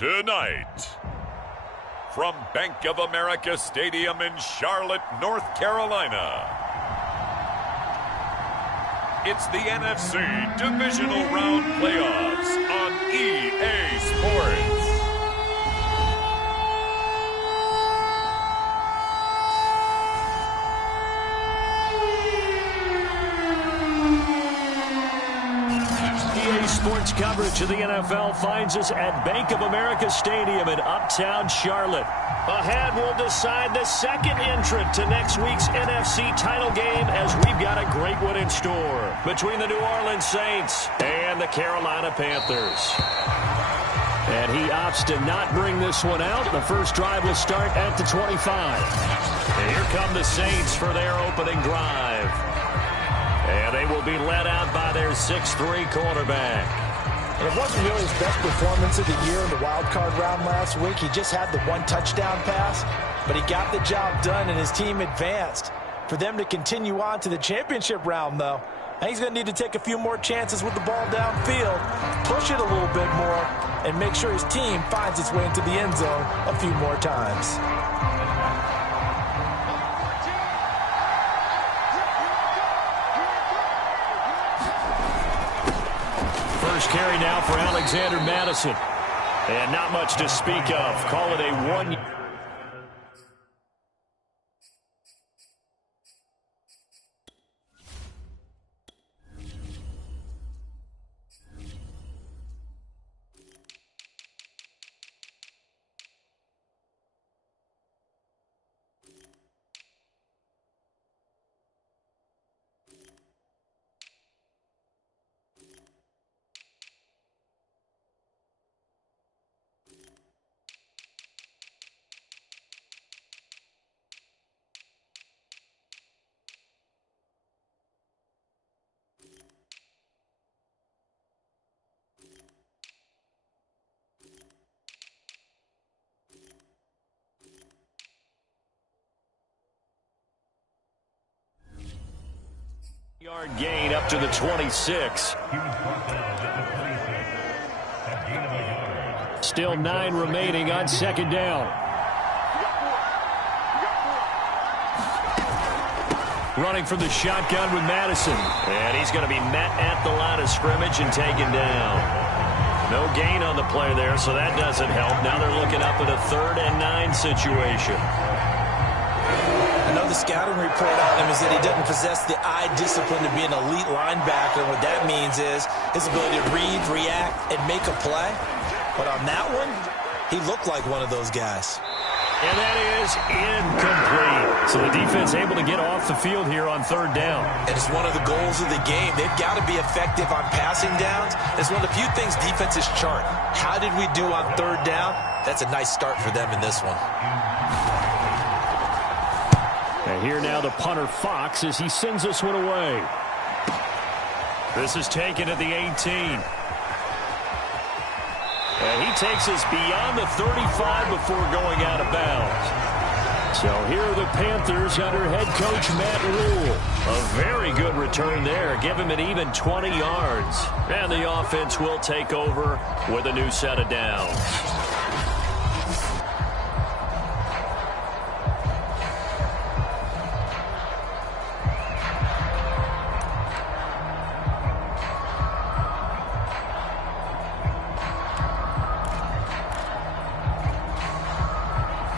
Tonight, from Bank of America Stadium in Charlotte, North Carolina, it's the NFC Divisional Round Playoffs on EA Sports. Sports coverage of the NFL finds us at Bank of America Stadium in Uptown Charlotte. Ahead, we'll decide the second entrant to next week's NFC title game, as we've got a great one in store between the New Orleans Saints and the Carolina Panthers. And he opts to not bring this one out. The first drive will start at the 25. And here come the Saints for their opening drive. And they will be led out by their 6'3" quarterback. And it wasn't really his best performance of the year in the wild card round last week. He just had the one touchdown pass, but he got the job done and his team advanced. For them to continue on to the championship round, though, I think he's going to need to take a few more chances with the ball downfield, push it a little bit more, and make sure his team finds its way into the end zone a few more times. First carry now for Alexander Madison. And not much to speak of. Call it a one. Yard gain up to the 26. Still 9 remaining on second down. Running from the shotgun with Madison. And he's going to be met at the line of scrimmage and taken down. No gain on the play there, so that doesn't help. Now they're looking up at a 3rd and 9 situation. I know the scouting report on him is that he doesn't possess the eye discipline to be an elite linebacker. What that means is his ability to read, react, and make a play. But on that one, he looked like one of those guys. And that is incomplete. So the defense able to get off the field here on 3rd down. And it's one of the goals of the game. They've got to be effective on passing downs. It's one of the few things defenses chart. How did we do on 3rd down? That's a nice start for them in this one. And here now the punter Fox as he sends this one away. This is taken at the 18. And he takes us beyond the 35 before going out of bounds. So here are the Panthers under head coach Matt Rule. A very good return there. Give him an even 20 yards. And the offense will take over with a new set of downs.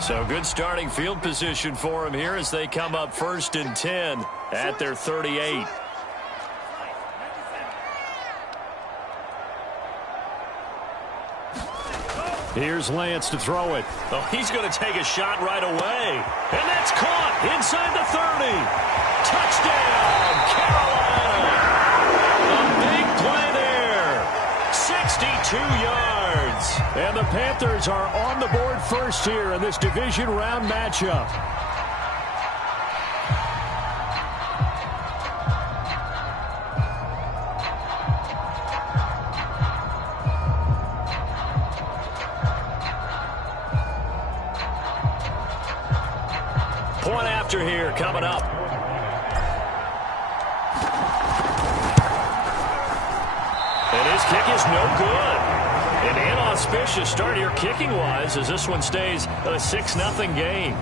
So good starting field position for him here as they come up 1st and 10 at their 38. Here's Lance to throw it. Oh, he's going to take a shot right away. And that's caught inside the 30. Touchdown, Carolina. A big play there. 62 yards. And the Panthers are on the board first here in this division round matchup. Point after here coming up. And his kick is no good. An inauspicious start here kicking-wise as this one stays a 6-0 game.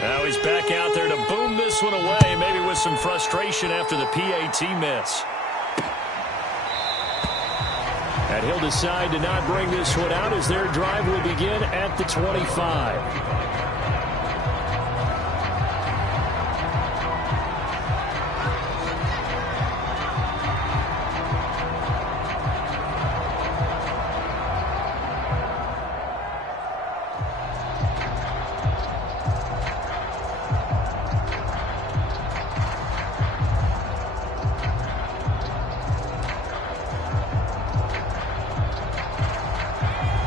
Now he's back out there to boom this one away, maybe with some frustration after the PAT miss. And he'll decide to not bring this one out as their drive will begin at the 25.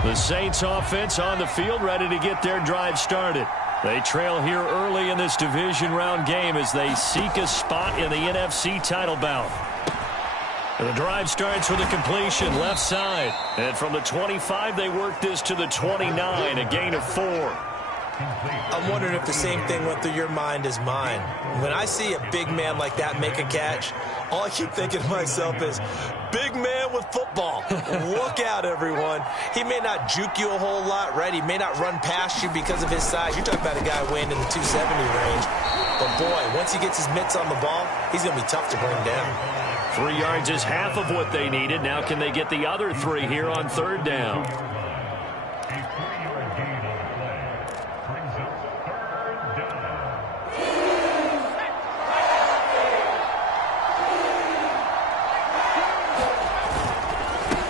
The Saints offense on the field ready to get their drive started. They trail here early in this division round game as they seek a spot in the NFC title bout. And the drive starts with a completion left side. And from the 25 they work this to the 29, a gain of 4. I'm wondering if the same thing went through your mind as mine. When I see a big man like that make a catch, all I keep thinking to myself is, big man with football. Look out, everyone. He may not juke you a whole lot, right? He may not run past you because of his size. You're talking about a guy weighing in the 270 range. But, boy, once he gets his mitts on the ball, he's going to be tough to bring down. 3 yards is half of what they needed. Now can they get the other 3 here on 3rd down?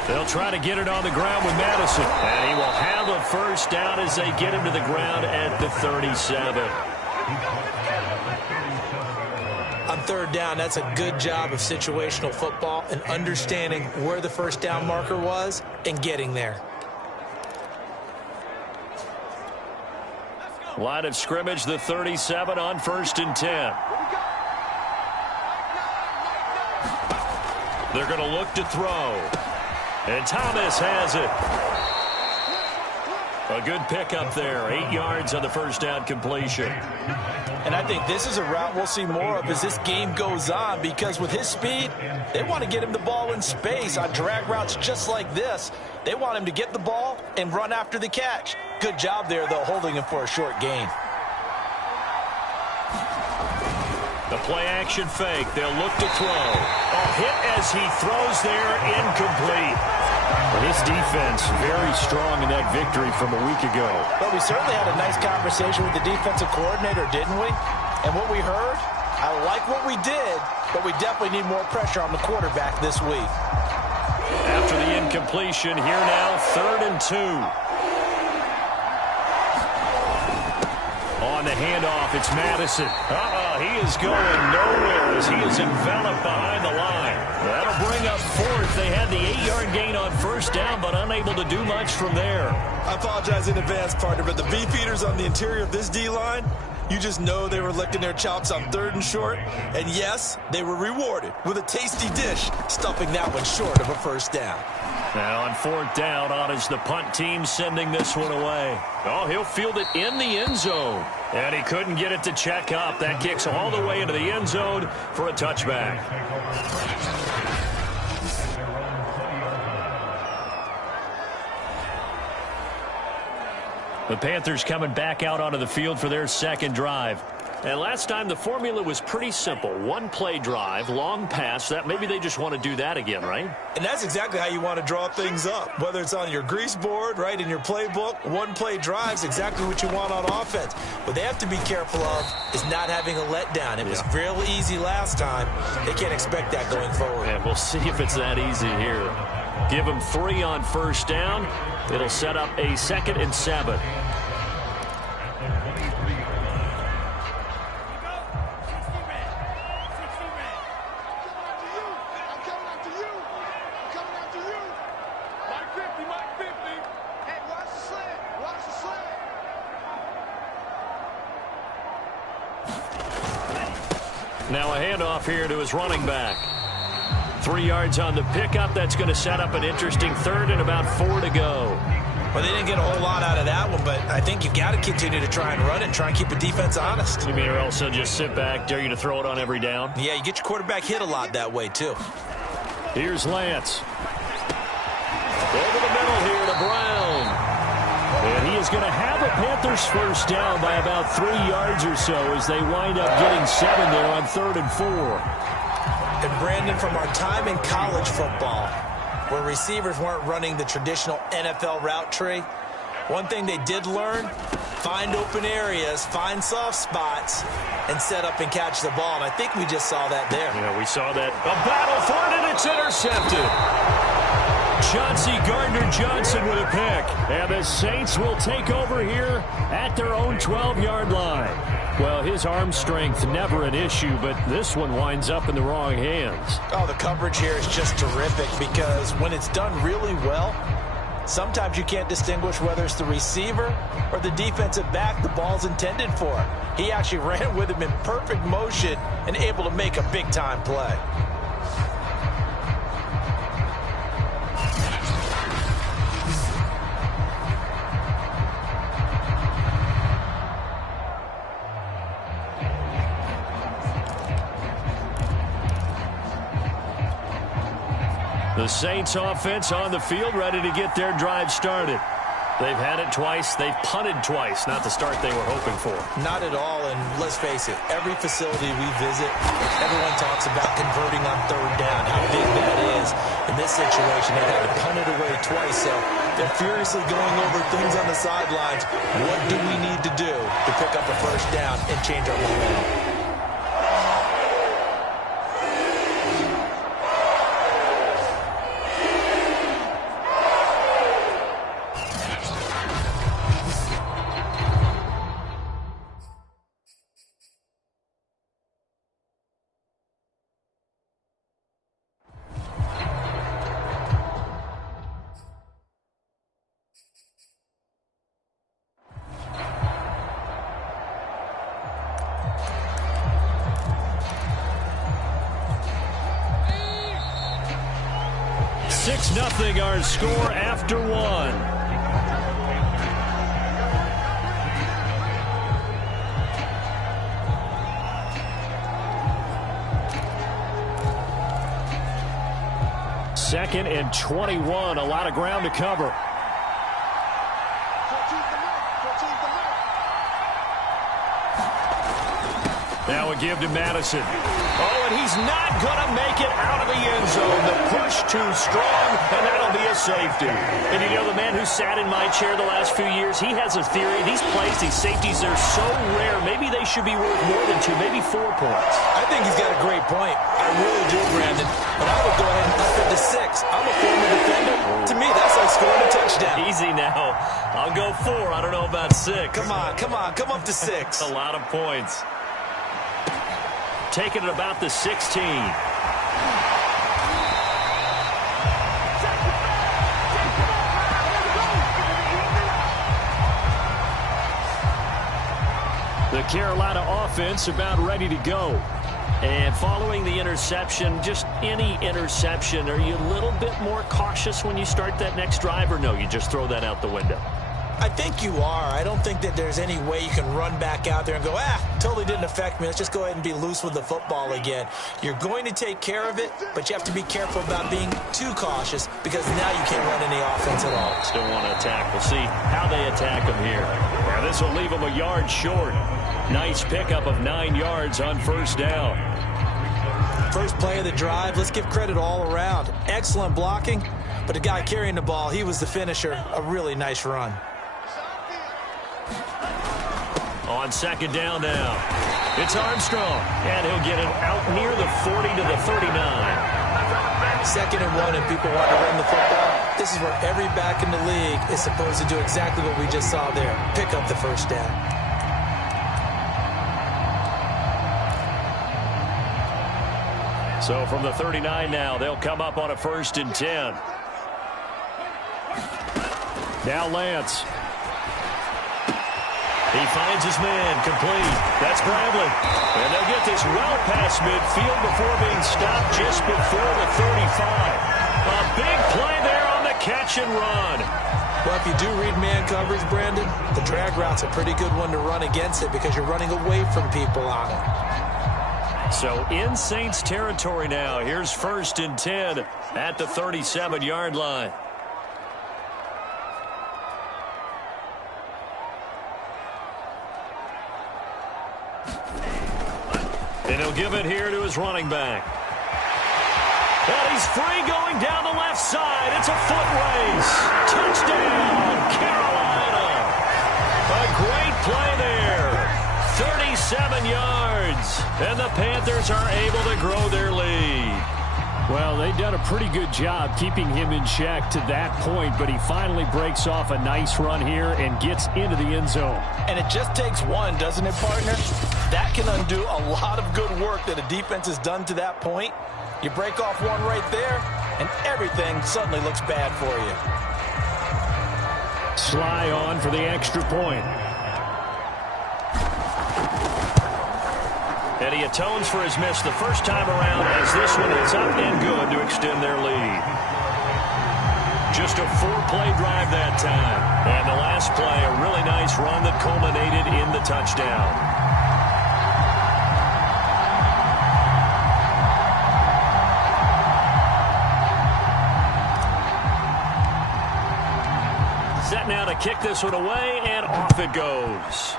They'll try to get it on the ground with Madison. And he will have a first down as they get him to the ground at the 37. On 3rd down, that's a good job of situational football and understanding where the first down marker was and getting there. Line of scrimmage, the 37 on 1st and 10. They're going to look to throw. And Thomas has it. A good pickup there. 8 yards on the first down completion. And I think this is a route we'll see more of as this game goes on, because with his speed, they want to get him the ball in space on drag routes just like this. They want him to get the ball and run after the catch. Good job there, though, holding him for a short gain. The play-action fake. They'll look to throw. A hit as he throws there, incomplete. But his defense very strong in that victory from a week ago. Well, we certainly had a nice conversation with the defensive coordinator, didn't we? And what we heard, I like what we did, but we definitely need more pressure on the quarterback this week. After the incompletion, here now, 3rd and 2. On the handoff, it's Madison. He is going nowhere as he is enveloped behind the line. That'll bring up 4th. They had the 8-yard gain on first down, but unable to do much from there. I apologize in advance, partner, but the beefeaters on the interior of this D-line, you just know they were licking their chops on 3rd and short. And yes, they were rewarded with a tasty dish, stuffing that one short of a first down. Now on 4th down, on is the punt team sending this one away. Oh, he'll field it in the end zone. And he couldn't get it to check up. That kicks all the way into the end zone for a touchback. The Panthers coming back out onto the field for their 2nd drive. And last time the formula was pretty simple. 1-play drive, long pass. That maybe they just want to do that again, right? And that's exactly how you want to draw things up. Whether it's on your grease board, right, in your playbook, 1-play drive's exactly what you want on offense. What they have to be careful of is not having a letdown. It was real easy last time. They can't expect that going forward. And we'll see if it's that easy here. Give them 3 on first down. It'll set up a 2nd and 7. Now a handoff here to his running back. 3 yards on the pickup. That's going to set up an interesting 3rd and about 4 to go. Well, they didn't get a whole lot out of that one, but I think you got to continue to try and run it and try and keep the defense honest. You mean or else they'll just sit back, dare you to throw it on every down? Yeah, you get your quarterback hit a lot that way, too. Here's Lance. Over the middle here to Brown. And he is going to have a Panthers first down by about 3 yards or so as they wind up getting 7 there on 3rd and 4. And Brandon, from our time in college football, where receivers weren't running the traditional NFL route tree, one thing they did learn, find open areas, find soft spots, and set up and catch the ball. And I think we just saw that there. Yeah, we saw that. A battle for it, and it's intercepted. Chauncey Gardner-Johnson with a pick. And the Saints will take over here at their own 12-yard line. Well, his arm strength, never an issue, but this one winds up in the wrong hands. Oh, the coverage here is just terrific because when it's done really well, sometimes you can't distinguish whether it's the receiver or the defensive back the ball's intended for. He actually ran with him in perfect motion and able to make a big-time play. The Saints offense on the field, ready to get their drive started. They've had it twice. They've punted twice. Not the start they were hoping for. Not at all, and let's face it, every facility we visit, everyone talks about converting on 3rd down, how big that is. In this situation, they've had to punt it away twice, so they're furiously going over things on the sidelines. What do we need to do to pick up a first down and change our momentum? Nothing our score after 1. Second and 21, a lot of ground to cover. Now a give to Madison. Oh, and he's not going to make it out of the end zone. The push too strong, and that'll be a safety. And you know, the man who sat in my chair the last few years, he has a theory. These plays, these safeties, they're so rare. Maybe they should be worth more than 2, maybe 4 points. I think he's got a great point. I really do, Brandon. But I would go ahead and up it to 6. I'm a former defender. To me, that's like scoring a touchdown. Easy now. I'll go 4. I don't know about 6. Come on. Come up to 6. A lot of points. Taking it about the 16. The Carolina offense about ready to go. And following the interception, just any interception, are you a little bit more cautious when you start that next drive, or no, you just throw that out the window? I think you are. I don't think that there's any way you can run back out there and go, totally didn't affect me. Let's just go ahead and be loose with the football again. You're going to take care of it, but you have to be careful about being too cautious because now you can't run any offense at all. Still want to attack. We'll see how they attack them here. Now this will leave them a yard short. Nice pickup of 9 yards on first down. First play of the drive. Let's give credit all around. Excellent blocking, but the guy carrying the ball, he was the finisher. A really nice run. On second down now, it's Armstrong, and he'll get it out near the 40 to the 39. 2nd and 1, and people want to run the football. This is where every back in the league is supposed to do exactly what we just saw there. Pick up the first down. So from the 39 now, they'll come up on a 1st and 10. Now Lance. He finds his man, complete. That's Bradley. And they'll get this well past midfield before being stopped just before the 35. A big play there on the catch and run. Well, if you do read man coverage, Brandon, the drag route's a pretty good one to run against it because you're running away from people on it. So in Saints territory now. Here's 1st and 10 at the 37-yard line. And he'll give it here to his running back. And he's free going down the left side. It's a foot race. Touchdown, Carolina. A great play there. 37 yards. And the Panthers are able to grow their lead. Well, they've done a pretty good job keeping him in check to that point, but he finally breaks off a nice run here and gets into the end zone. And it just takes one, doesn't it, partner? That can undo a lot of good work that a defense has done to that point. You break off one right there, and everything suddenly looks bad for you. Sly on for the extra point. And he atones for his miss the first time around as this one is up and good to extend their lead. Just a 4-play drive that time. And the last play, a really nice run that culminated in the touchdown. Set now to kick this one away, and off it goes.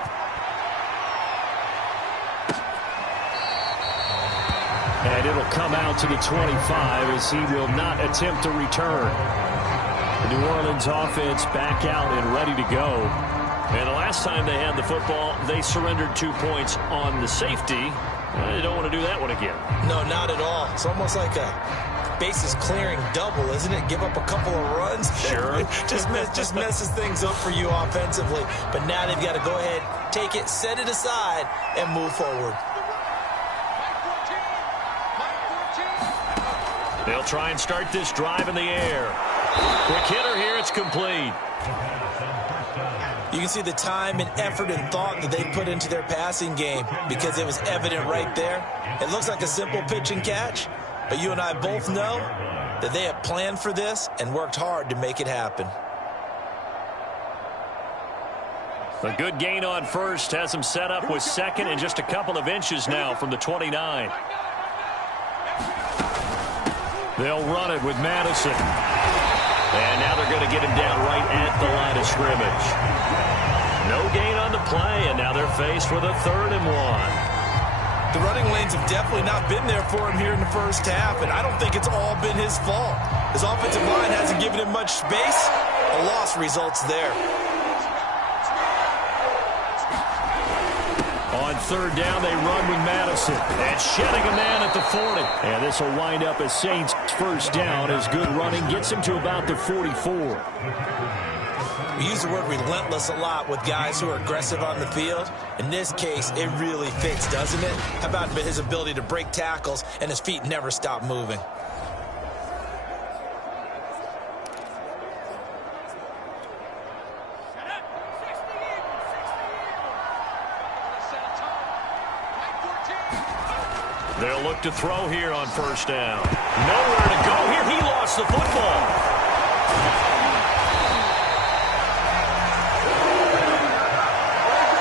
And it'll come out to the 25 as he will not attempt to return. The New Orleans offense back out and ready to go. And the last time they had the football, they surrendered 2 points on the safety. They don't want to do that one again. No, not at all. It's almost like a bases clearing double, isn't it? Give up a couple of runs. Sure. just messes things up for you offensively. But now they've got to go ahead, take it, set it aside, and move forward. They'll try and start this drive in the air. Quick hitter here, it's complete. You can see the time and effort and thought that they put into their passing game because it was evident right there. It looks like a simple pitch and catch, but you and I both know that they have planned for this and worked hard to make it happen. A good gain on first has him set up with second and just a couple of inches now from the 29. They'll run it with Madison. And now they're going to get him down right at the line of scrimmage. No gain on the play, and now they're faced with a 3rd and 1. The running lanes have definitely not been there for him here in the first half, and I don't think it's all been his fault. His offensive line hasn't given him much space. A loss results there. On 3rd down, they run with Madison. And shedding a man at the 40. And this will wind up as Saints' 1st down as good running gets him to about the 44. We use the word relentless a lot with guys who are aggressive on the field. In this case, it really fits, doesn't it? How about his ability to break tackles and his feet never stop moving? They'll look to throw here on 1st down. Nowhere to go here. He lost the football.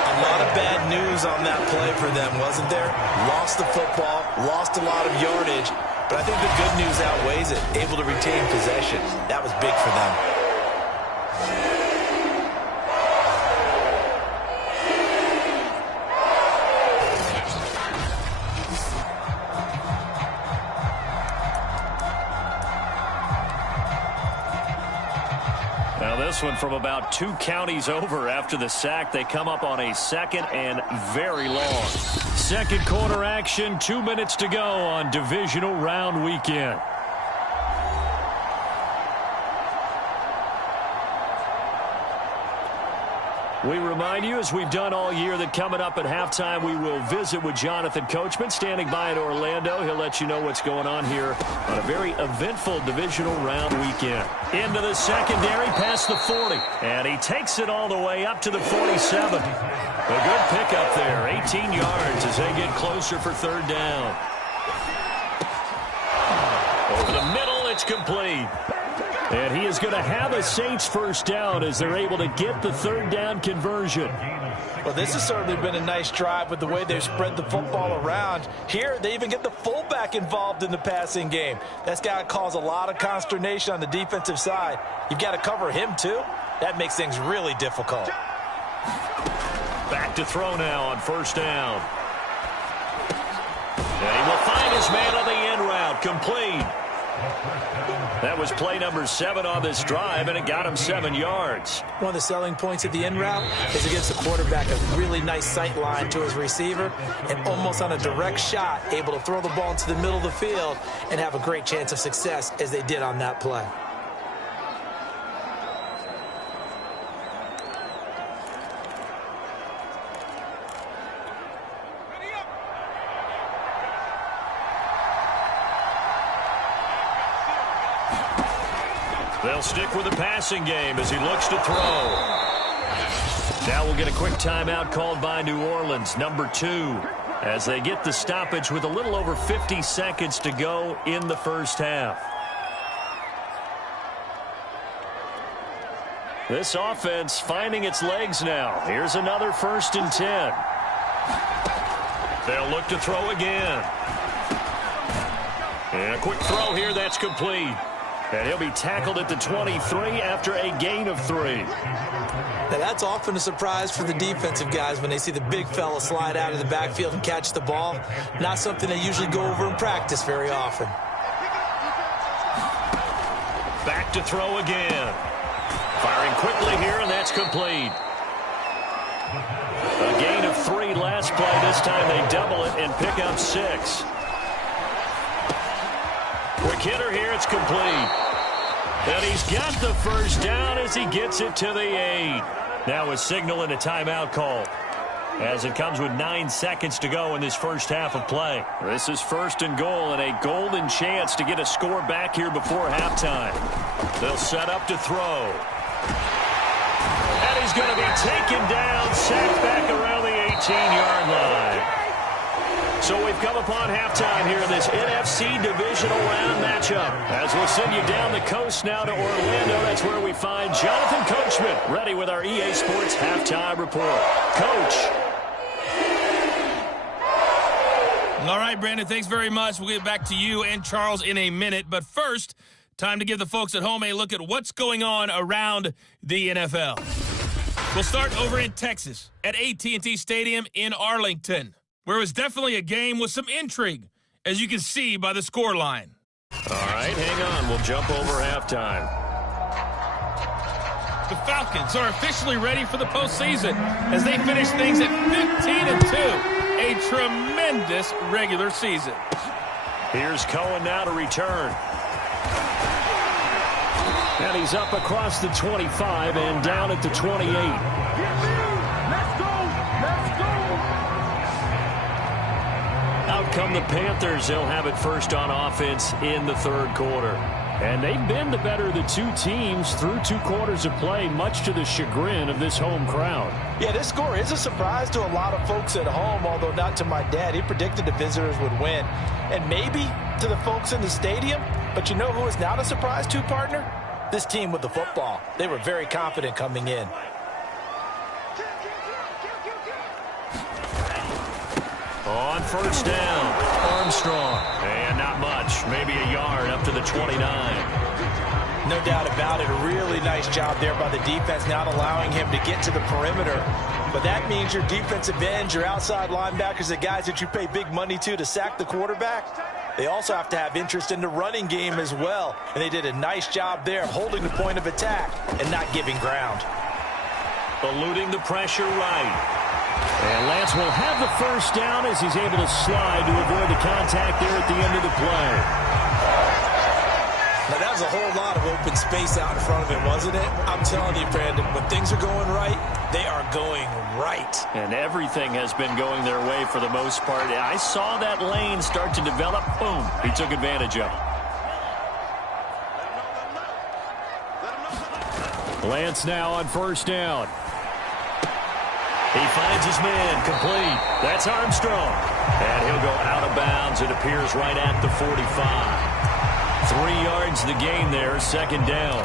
A lot of bad news on that play for them, wasn't there? Lost the football, lost a lot of yardage, but I think the good news outweighs it. Able to retain possession. That was big for them. This one from about 2 counties over after the sack. They come up on a 2nd and very long. 2nd quarter action, 2 minutes to go on divisional round weekend. We remind you, as we've done all year, that coming up at halftime, we will visit with Jonathan Coachman, standing by in Orlando. He'll let you know what's going on here on a very eventful divisional round weekend. Into the secondary, past the 40. And he takes it all the way up to the 47. A good pickup there, 18 yards as they get closer for 3rd down. Over the middle, it's complete. And he is going to have a Saints first down as they're able to get the third down conversion. Well, this has certainly been a nice drive with the way they've spread the football around. Here, they even get the fullback involved in the passing game. That's got to cause a lot of consternation on the defensive side. You've got to cover him, too. That makes things really difficult. Back to throw now on first down. And he will find his man on the end route, complete. That was play number 7 on this drive, and it got him 7 yards. One of the selling points of the in route is against the quarterback, a really nice sight line to his receiver, and almost on a direct shot, able to throw the ball into the middle of the field and have a great chance of success as they did on that play. They'll stick with the passing game as he looks to throw. Now we'll get a quick timeout called by New Orleans, number 2, as they get the stoppage with a little over 50 seconds to go in the first half. This offense finding its legs now. Here's another 1st and 10. They'll look to throw again. And a quick throw here that's complete. And he'll be tackled at the 23 after a gain of 3. Now that's often a surprise for the defensive guys when they see the big fella slide out of the backfield and catch the ball. Not something they usually go over in practice very often. Back to throw again. Firing quickly here, and that's complete. A gain of 3 last play. This time they double it and pick up 6. Quick hitter here, it's complete. And he's got the first down as he gets it to the 8. Now a signal and a timeout call as it comes with 9 seconds to go in this first half of play. This is 1st and goal and a golden chance to get a score back here before halftime. They'll set up to throw. And he's going to be taken down, sacked back around the 18-yard line. So we've come upon halftime here in this NFC Divisional Round matchup. As we'll send you down the coast now to Orlando, that's where we find Jonathan Coachman, ready with our EA Sports Halftime Report. Coach. All right, Brandon, thanks very much. We'll get back to you and Charles in a minute. But first, time to give the folks at home a look at what's going on around the NFL. We'll start over in Texas at AT&T Stadium in Arlington, where it was definitely a game with some intrigue, as you can see by the score line. All right, hang on. We'll jump over halftime. The Falcons are officially ready for the postseason as they finish things at 15-2, a tremendous regular season. Here's Cohen now to return. And he's up across the 25 and down at the 28. Out come the Panthers. They'll have it first on offense in the 3rd quarter. And they've been the better of the 2 teams through 2 quarters of play, much to the chagrin of this home crowd. Yeah, this score is a surprise to a lot of folks at home, although not to my dad. He predicted the visitors would win. And maybe to the folks in the stadium. But you know who is not a surprise to, partner? This team with the football. They were very confident coming in. On first down, Armstrong. And not much, maybe a yard up to the 29. No doubt about it. A really nice job there by the defense, not allowing him to get to the perimeter. But that means your defensive ends, your outside linebackers, the guys that you pay big money to sack the quarterback, they also have to have interest in the running game as well. And they did a nice job there of holding the point of attack and not giving ground. Eluding the pressure right. And Lance will have the first down as he's able to slide to avoid the contact there at the end of the play. Now, that was a whole lot of open space out in front of him, wasn't it? I'm telling you, Brandon, when things are going right, they are going right. And everything has been going their way for the most part. I saw that lane start to develop. Boom. He took advantage of it. Lance now on first down. He finds his man, complete. That's Armstrong. And he'll go out of bounds, it appears, right at the 45. 3 yards the gain there, second down.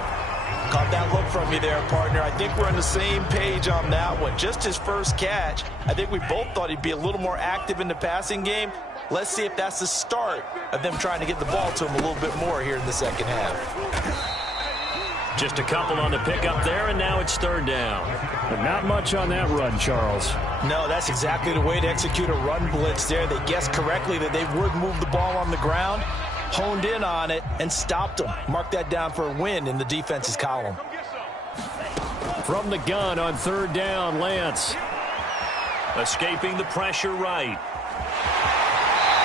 Caught that look from you there, partner. I think we're on the same page on that one. Just his first catch. I think we both thought he'd be a little more active in the passing game. Let's see if that's the start of them trying to get the ball to him a little bit more here in the second half. Just a couple on the pickup there, and now it's third down. But not much on that run, Charles. No, that's exactly the way to execute a run blitz there. They guessed correctly that they would move the ball on the ground, honed in on it, and stopped them. Mark that down for a win in the defense's column. From the gun on third down, Lance. Escaping the pressure right.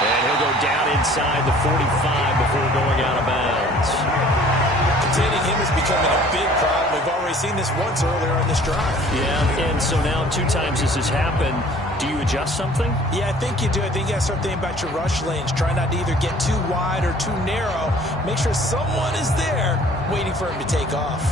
And he'll go down inside the 45 before going out of bounds. Containing him is becoming a big problem. We've already seen this once earlier in this drive. Yeah, and so now 2 times this has happened. Do you adjust something? Yeah, I think you do. I think you got to start thinking about your rush lanes. Try not to either get too wide or too narrow. Make sure someone is there waiting for him to take off.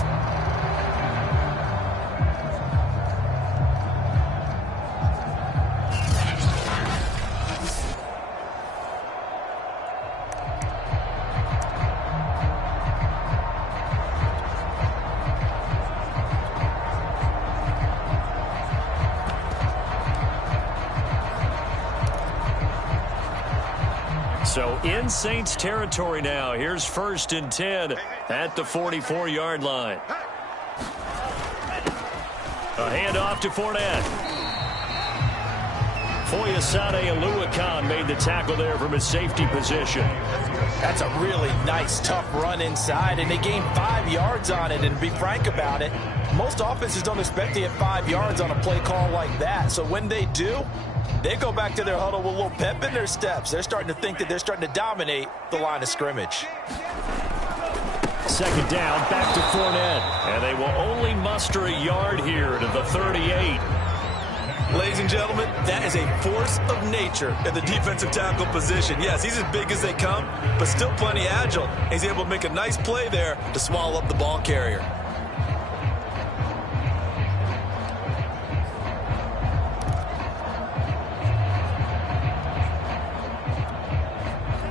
So in Saints territory now. Here's 1st and 10 at the 44-yard line. A handoff to Fournette. Foyesade Aluakan made the tackle there from his safety position. That's a really nice, tough run inside, and they gained 5 yards on it. And to be frank about it, most offenses don't expect to get 5 yards on a play call like that. So when they do, they go back to their huddle with a little pep in their steps. They're starting to think that they're starting to dominate the line of scrimmage. Second down, back to Fournette. And they will only muster a yard here to the 38. Ladies and gentlemen, that is a force of nature at the defensive tackle position. Yes, he's as big as they come, but still plenty agile. He's able to make a nice play there to swallow up the ball carrier.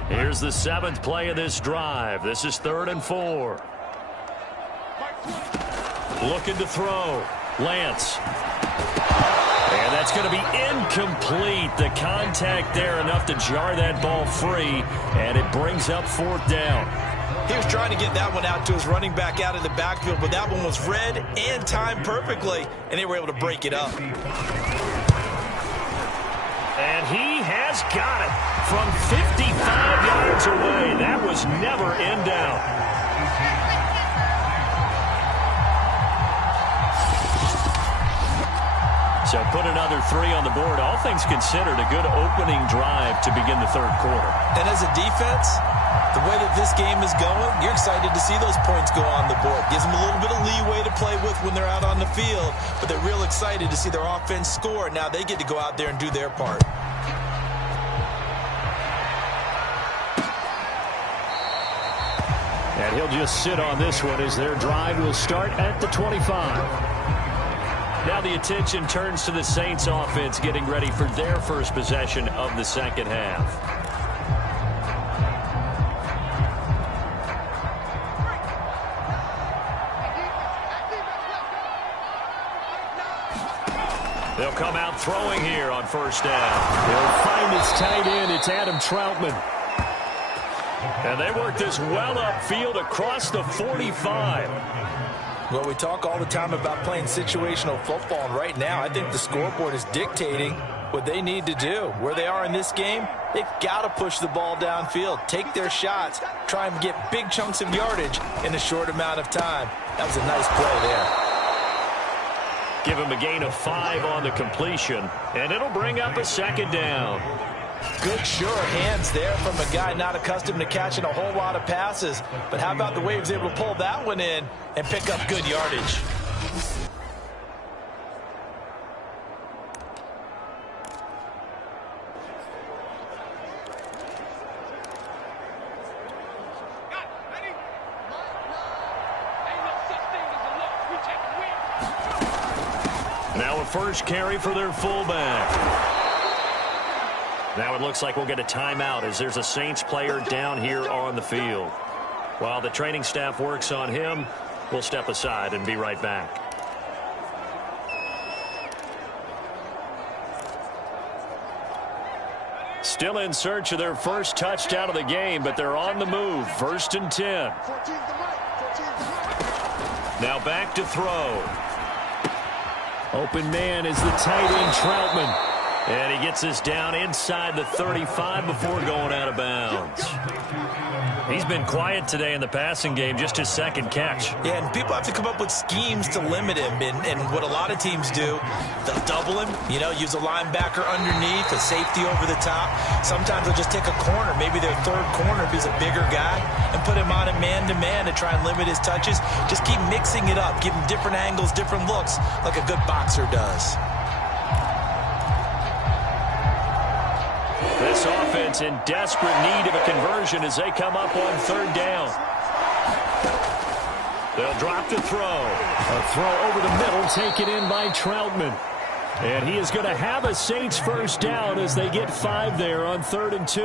Here's the 7th play of this drive. This is 3rd and 4. Looking to throw. Lance. And that's going to be incomplete. The contact there enough to jar that ball free, and it brings up 4th down. He was trying to get that one out to his running back out of the backfield, but that one was read and timed perfectly, and they were able to break it up. And he has got it from 55 yards away. That was never in doubt. So put another 3 on the board. All things considered, a good opening drive to begin the 3rd quarter. And as a defense, the way that this game is going, you're excited to see those points go on the board. Gives them a little bit of leeway to play with when they're out on the field, but they're real excited to see their offense score. Now they get to go out there and do their part. And he'll just sit on this one as their drive will start at the 25. Now the attention turns to the Saints offense getting ready for their first possession of the second half. They'll come out throwing here on 1st down. They'll find his tight end. It's Adam Troutman. And they work this well upfield across the 45. Well, we talk all the time about playing situational football, and right now I think the scoreboard is dictating what they need to do. Where they are in this game, they've got to push the ball downfield, take their shots, try and get big chunks of yardage in a short amount of time. That was a nice play there. Give him a gain of 5 on the completion, and it'll bring up a 2nd down. Good, sure hands there from a guy not accustomed to catching a whole lot of passes. But how about the way he was able to pull that one in and pick up good yardage? Now a first carry for their fullback. Now it looks like we'll get a timeout as there's a Saints player down here on the field. While the training staff works on him, we'll step aside and be right back. Still in search of their first touchdown of the game, but they're on the move. 1st and 10. Now back to throw. Open man is the tight end, Troutman. And he gets this down inside the 35 before going out of bounds. He's been quiet today in the passing game, just his second catch. Yeah, and people have to come up with schemes to limit him. And what a lot of teams do, they'll double him, use a linebacker underneath, a safety over the top. Sometimes they'll just take a corner, maybe their third corner if he's a bigger guy, and put him on a man-to-man to try and limit his touches. Just keep mixing it up, give him different angles, different looks, like a good boxer does. This offense in desperate need of a conversion as they come up on 3rd down. They'll drop the throw. A throw over the middle taken in by Troutman. And he is going to have a Saints first down as they get 5 there on 3rd and 2.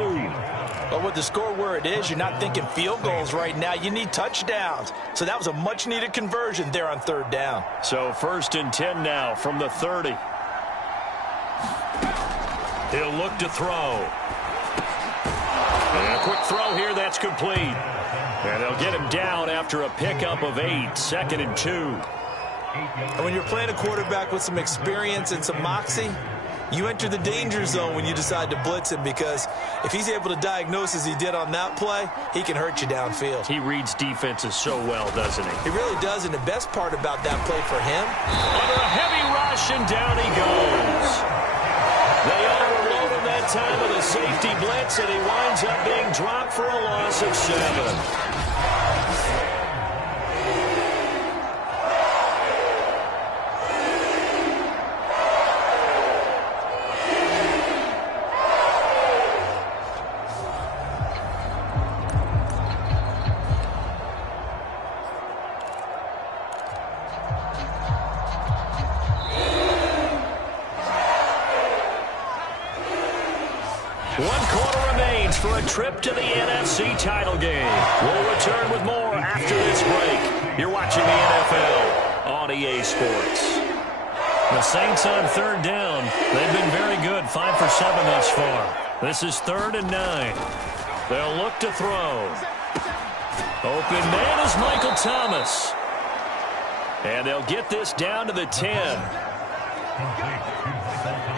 But with the score where it is, you're not thinking field goals right now. You need touchdowns. So that was a much-needed conversion there on 3rd down. So 1st and 10 now from the 30. He'll look to throw. And a quick throw here, that's complete. And they'll get him down after a pickup of 8, 2nd and 2. And when you're playing a quarterback with some experience and some moxie, you enter the danger zone when you decide to blitz him, because if he's able to diagnose as he did on that play, he can hurt you downfield. He reads defenses so well, doesn't he? He really does, and the best part about that play for him, under a heavy rush, and down he goes. They overload him that time with a safety blitz, and he winds up being dropped for a loss of 7. For a trip to the NFC title game. We'll return with more after this break. You're watching the NFL on EA Sports. The Saints on 3rd down. They've been very good, 5 for 7 thus far. This is 3rd and 9. They'll look to throw. Open man is Michael Thomas. And they'll get this down to the 10.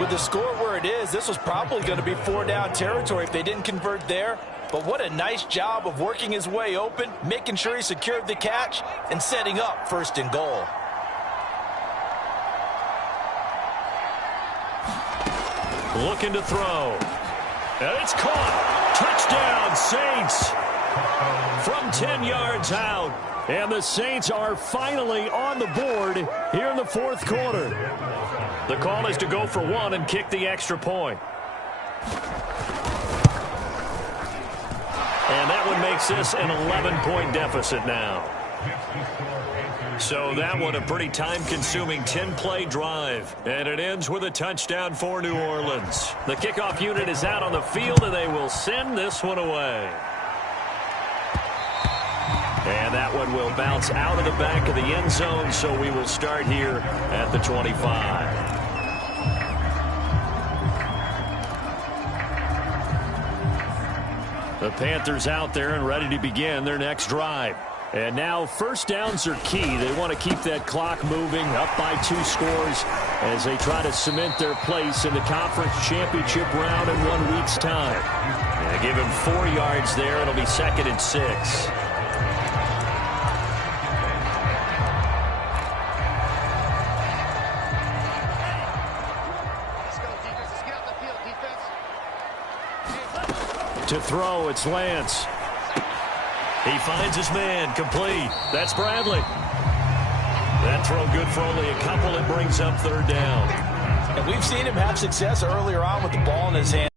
With the score where it is, this was probably going to be 4-down territory if they didn't convert there. But what a nice job of working his way open, making sure he secured the catch, and setting up 1st and goal. Looking to throw. And it's caught. Touchdown, Saints. From 10 yards out. And the Saints are finally on the board here in the 4th quarter. The call is to go for 1 and kick the extra point. And that one makes this an 11-point deficit now. So that one a pretty time-consuming 10-play drive. And it ends with a touchdown for New Orleans. The kickoff unit is out on the field, and they will send this one away. And that one will bounce out of the back of the end zone, so we will start here at the 25. The Panthers out there and ready to begin their next drive. And now 1st downs are key. They want to keep that clock moving, up by 2 scores as they try to cement their place in the conference championship round in 1 week's time. And give him 4 yards there. It'll be 2nd and 6. To throw, it's Lance. He finds his man, complete. That's Bradley. That throw good for only a couple. It brings up 3rd down. And we've seen him have success earlier on with the ball in his hand.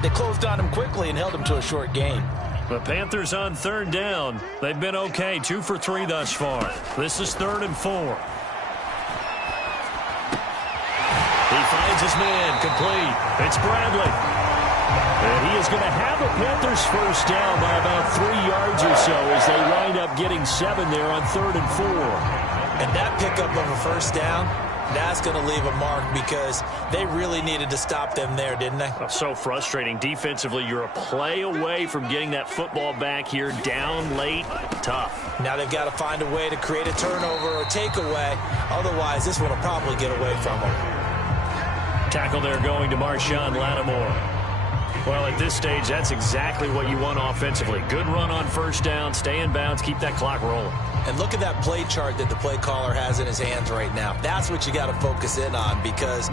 They closed on him quickly and held him to a short gain. The Panthers on 3rd down. They've been okay, 2 for 3 thus far. This is 3rd and 4. He finds his man, complete. It's Bradley. And he is going to have the Panthers first down by about 3 yards or so as they wind up getting 7 there on 3rd and 4. And that pickup of a first down, that's going to leave a mark because they really needed to stop them there, didn't they? So frustrating. Defensively, you're a play away from getting that football back here down late. Tough. Now they've got to find a way to create a turnover or takeaway. Otherwise, this one will probably get away from them. Tackle there going to Marshawn Lattimore. Well, at this stage, that's exactly what you want offensively. Good run on first down, stay in bounds, keep that clock rolling. And look at that play chart that the play caller has in his hands right now. That's what you got to focus in on because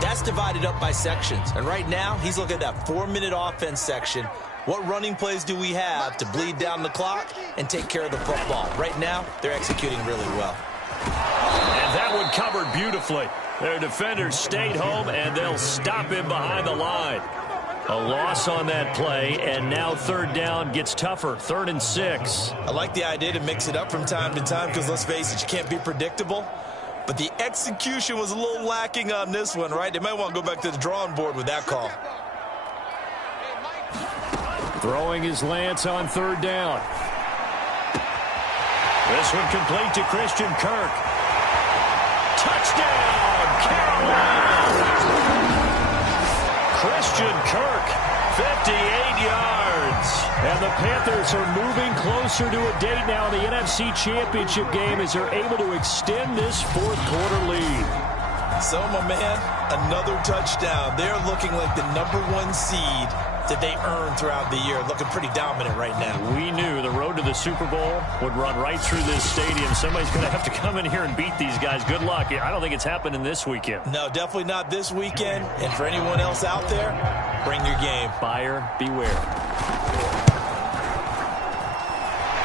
that's divided up by sections. And right now, he's looking at that 4-minute offense section. What running plays do we have to bleed down the clock and take care of the football? Right now, they're executing really well. And that one covered beautifully. Their defenders stayed home, and they'll stop him behind the line. A loss on that play, and now 3rd down gets tougher. 3rd and 6. I like the idea to mix it up from time to time because, let's face it, you can't be predictable. But the execution was a little lacking on this one, right? They might want to go back to the drawing board with that call. Throwing his Lance on 3rd down. This one complete to Christian Kirk. Touchdown, Carolina! Christian Kirk, 58 yards. And the Panthers are moving closer to a date now in the NFC Championship game as they're able to extend this 4th quarter lead. So, my man, another touchdown. They're looking like the #1 seed that they earned throughout the year. Looking pretty dominant right now. We knew the road to the Super Bowl would run right through this stadium. Somebody's going to have to come in here and beat these guys. Good luck. I don't think it's happening this weekend. No, definitely not this weekend. And for anyone else out there, bring your game. Buyer beware.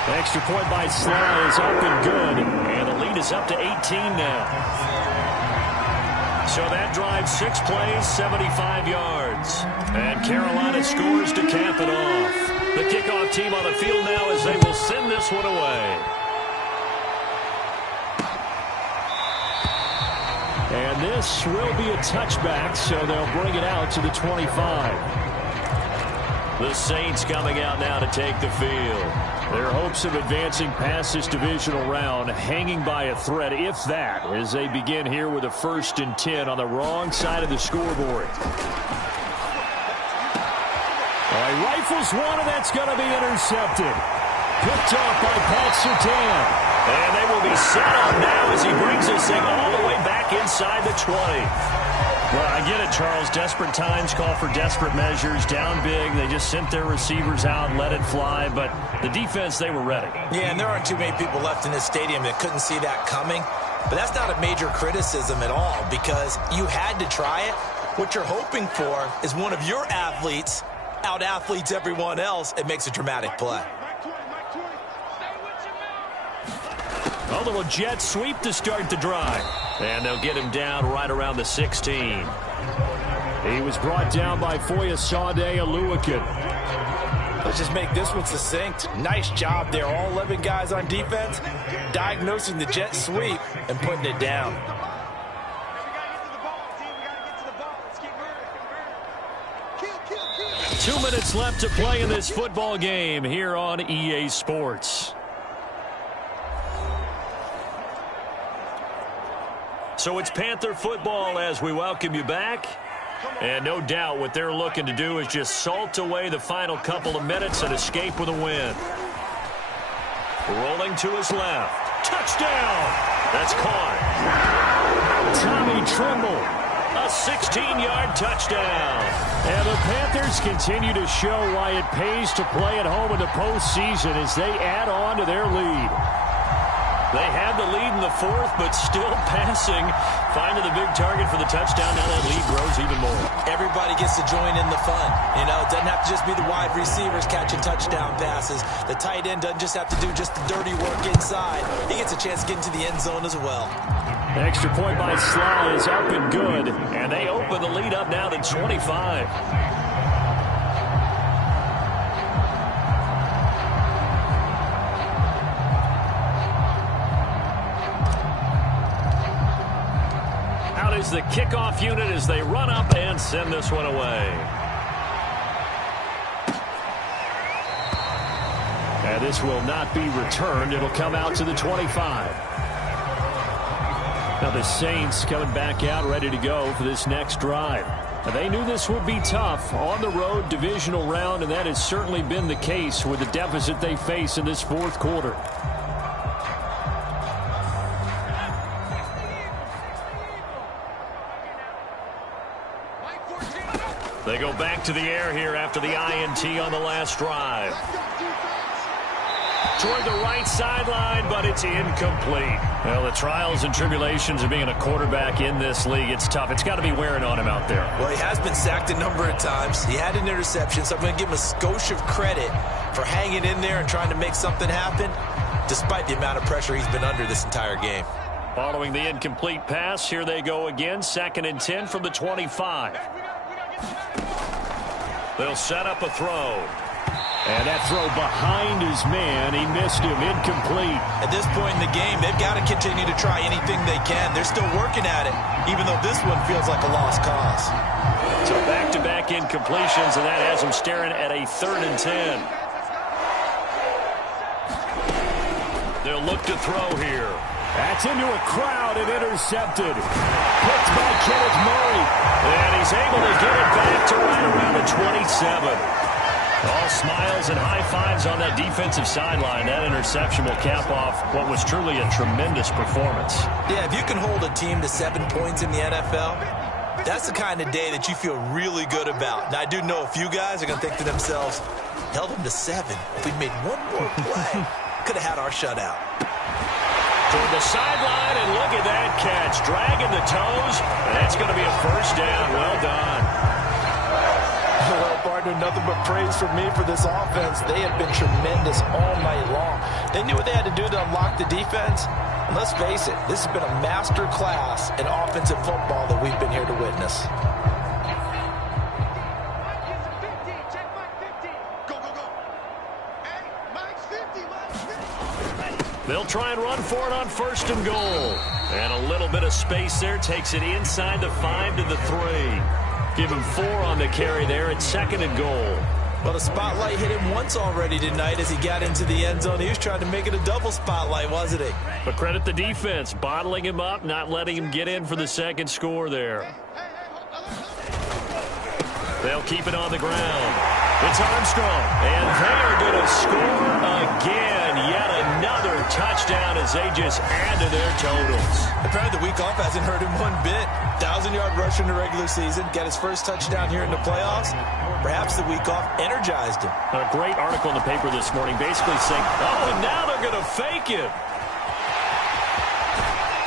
The extra point by Sly is up and good. And the lead is up to 18 now. So that drive 6 plays, 75 yards. And Carolina scores to cap it off. The kickoff team on the field now as they will send this one away. And this will be a touchback, so they'll bring it out to the 25. The Saints coming out now to take the field. Their hopes of advancing past this divisional round hanging by a thread, if that, as they begin here with a 1st and 10 on the wrong side of the scoreboard. He rifles one, and that's going to be intercepted. Picked off by Pat Surtain. And they will be set up now as he brings this thing all the way back inside the 20. Well, I get it, Charles. Desperate times call for desperate measures. Down big. They just sent their receivers out and let it fly. But the defense, they were ready. Yeah, and there aren't too many people left in this stadium that couldn't see that coming. But that's not a major criticism at all because you had to try it. What you're hoping for is one of your athletes out-athletes everyone else. It makes a dramatic play. A little jet sweep to start the drive. And they'll get him down right around the 16. He was brought down by Foyesade Oluwakin. Let's just make this one succinct. Nice job there. All 11 guys on defense diagnosing the jet sweep and putting it down. Two minutes left to play in this football game here on EA Sports. So it's Panther football as we welcome you back. And no doubt what they're looking to do is just salt away the final couple of minutes and escape with a win. Rolling to his left. Touchdown! That's caught. Tommy Tremble. A 16-yard touchdown. And the Panthers continue to show why it pays to play at home in the postseason as they add on to their lead. They had the lead in the 4th, but still passing. Finding the big target for the touchdown. Now that lead grows even more. Everybody gets to join in the fun. You know, it doesn't have to just be the wide receivers catching touchdown passes. The tight end doesn't just have to do just the dirty work inside. He gets a chance to get into the end zone as well. The extra point by Sly is up and good. And they open the lead up now to 25. Out is the kickoff unit as they run up and send this one away. And this will not be returned. It'll come out to the 25. Now the Saints coming back out ready to go for this next drive. Now they knew this would be tough on the road divisional round, and that has certainly been the case with the deficit they face in this fourth quarter. They go back to the air here after the INT on the last drive. Toward the right sideline, but it's incomplete. Well, the trials and tribulations of being a quarterback in this league, it's tough. It's got to be wearing on him out there. Well, he has been sacked a number of times. He had an interception, so I'm going to give him a skosh of credit for hanging in there and trying to make something happen, despite the amount of pressure he's been under this entire game. Following the incomplete pass, here they go again. 2nd and 10 from the 25. They'll set up a throw. And that throw behind his man, he missed him, incomplete. At this point in the game, they've got to continue to try anything they can. They're still working at it, even though this one feels like a lost cause. So back-to-back incompletions, and that has them staring at a 3rd and 10. They'll look to throw here. That's into a crowd and intercepted. Picked by Kenneth Murray. And he's able to get it back to right around the 27. All smiles and high fives on that defensive sideline. That interception will cap off what was truly a tremendous performance. Yeah, if you can hold a team to 7 points in the NFL, that's the kind of day that you feel really good about. Now, I do know a few guys are going to think to themselves, held them to 7. If we'd made one more play, could have had our shutout. Toward the sideline, and look at that catch. Dragging the toes, and that's going to be a first down. Well done. Well, partner, nothing but praise from me for this offense. They have been tremendous all night long. They knew what they had to do to unlock the defense. And let's face it, this has been a master class in offensive football that we've been here to witness. They'll try and run for it on 1st and goal. And a little bit of space there takes it inside the 5 to the 3. Give him 4 on the carry there at 2nd and goal. Well, the spotlight hit him once already tonight as he got into the end zone. He was trying to make it a double spotlight, wasn't he? But credit the defense, bottling him up, not letting him get in for the 2nd score there. They'll keep it on the ground. It's Armstrong, and they're going to score again. Yet another touchdown as they just add to their totals. Apparently the week off hasn't hurt him one bit. 1,000-yard rusher in the regular season, got his first touchdown here in the playoffs. Perhaps the week off energized him. A great article in the paper this morning basically saying, oh, and now they're going to fake it.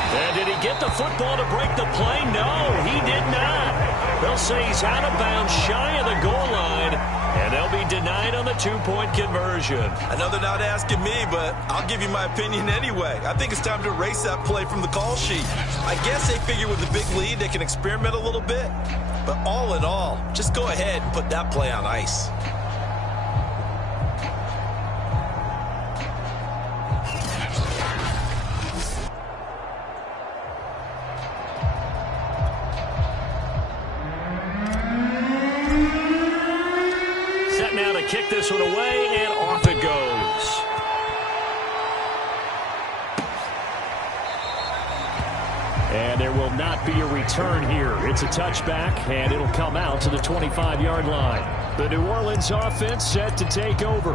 And did he get the football to break the play? No, he did not. They'll say he's out of bounds, shy of the goal line, and they'll be denied on the 2-point conversion. I know they're not asking me, but I'll give you my opinion anyway. I think it's time to erase that play from the call sheet. I guess they figure with the big lead they can experiment a little bit. But all in all, just go ahead and put that play on ice. Kick this one away, and off it goes. And there will not be a return here. It's a touchback, and it'll come out to the 25-yard line. The New Orleans offense set to take over.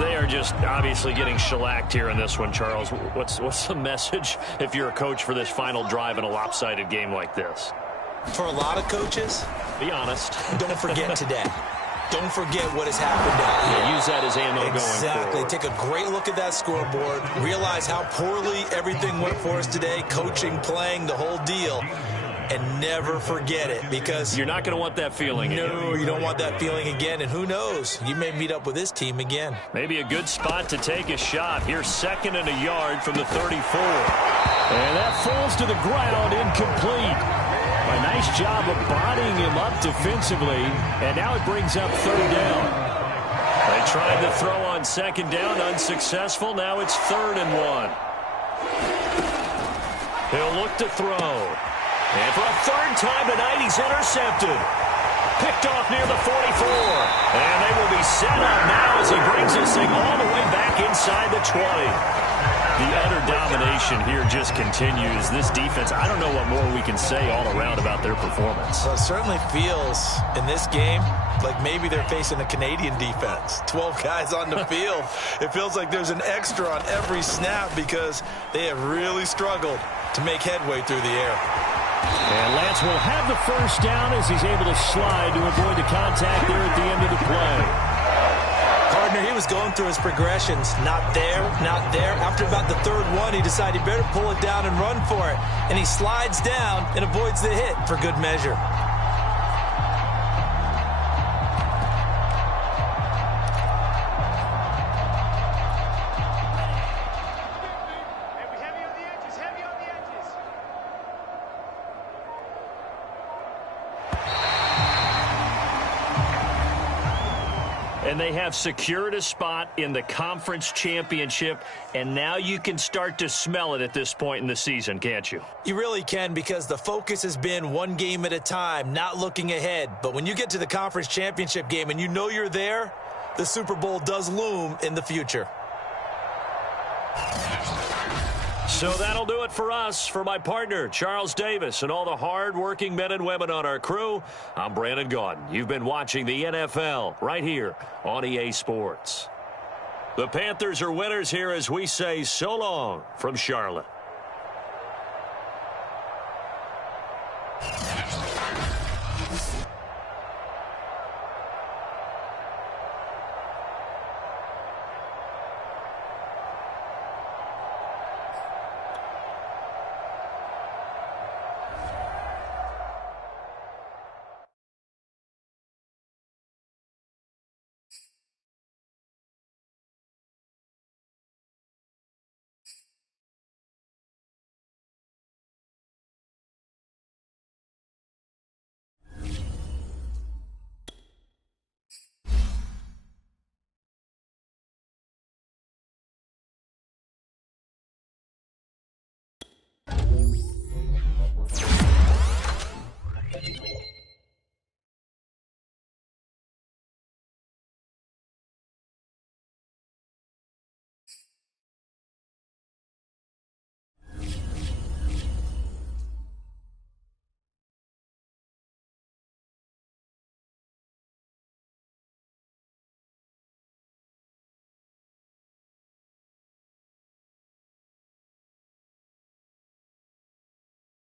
They are just obviously getting shellacked here in this one, Charles. What's the message if you're a coach for this final drive in a lopsided game like this? For a lot of coaches, be honest. Don't forget today. Don't forget what has happened out here. Yeah, use that as ammo going forward. Take a great look at that scoreboard. Realize how poorly everything went for us today. Coaching, playing, the whole deal. And never forget it, because you're not going to want that feeling again. No, you don't want that feeling again. And who knows? You may meet up with this team again. Maybe a good spot to take a shot. Here's 2nd and a yard from the 34. And that falls to the ground, incomplete. A nice job of bodying him up defensively, and now it brings up 3rd down. They tried to throw on 2nd down, unsuccessful. Now it's 3rd and 1. He'll look to throw. And for a 3rd time tonight, he's intercepted. Picked off near the 44. And they will be set up now as he brings this thing all the way back inside the 20. The utter domination here just continues. This defense, I don't know what more we can say all around about their performance. Well, it certainly feels in this game like maybe they're facing a Canadian defense. 12 guys on the field. It feels like there's an extra on every snap because they have really struggled to make headway through the air. And Lance will have the first down as he's able to slide to avoid the contact there at the end of the play. Partner, he was going through his progressions. Not there, not there. After about the third one, he decided he better pull it down and run for it. And he slides down and avoids the hit for good measure. And they have secured a spot in the conference championship, and now you can start to smell it at this point in the season, can't you? You really can, because the focus has been one game at a time, not looking ahead. But when you get to the conference championship game and you know you're there, the Super Bowl does loom in the future. So that'll do it for us. For my partner, Charles Davis, and all the hard-working men and women on our crew, I'm Brandon Gaudin. You've been watching the NFL right here on EA Sports. The Panthers are winners here as we say so long from Charlotte.